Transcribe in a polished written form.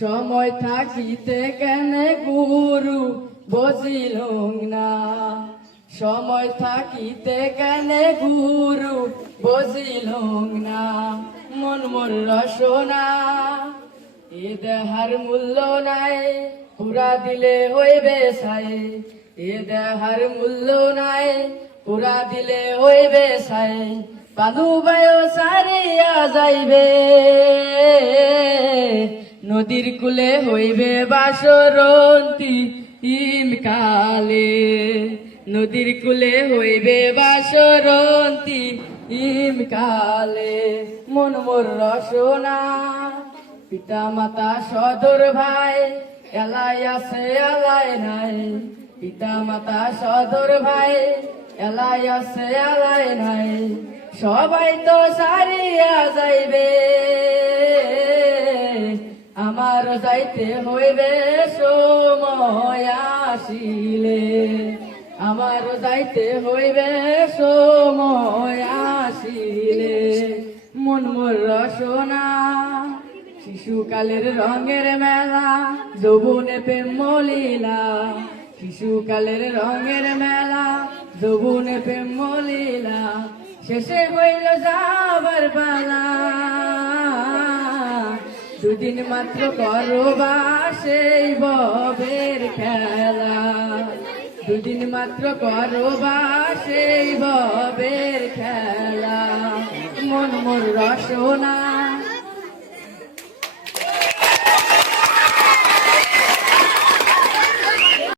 সময় থাকিতে কেনে গুরু বজিল না, সময় থাকিতে কেনে গুরু বজিল না, মন মোর রসনা এ দেহার মূল্য নাই, পুরা দিলে হইবে ছাই, এ দেহার মূল্য নাই, পুরা দিলে হইবে ছাই, পানু বায়ু সারিয়া যাইবে, নদীর কূলে হইবে বাসরন্তী ইমকালে, নদীর কূলে হইবে বাসরন্তী ইমকালে, মন মোর রসনা পিতা মাতা সদর ভাই এলাই আছে এলাই নাই, পিতা মাতা সদর ভাই এলাই আছে এলাই নাই, সবাই তো সারিয়া যাইবে, আমার যাইতে হইবে সময় আসিলে, আমার যাইতে হইবে সময় আসিলে, মন মোর রসনা শিশুকালের রঙের মেলা, যৌবনে প্রেম মলিলা, শিশুকালের রঙের মেলা, যৌবনে প্রেম মলিলা, শেষে হইল যাবার পালা, দুদিন মাত্র করবা সেই ববের খেলা, দুদিন মাত্র করবা সেই ববের খেলা, মন মোর রসনা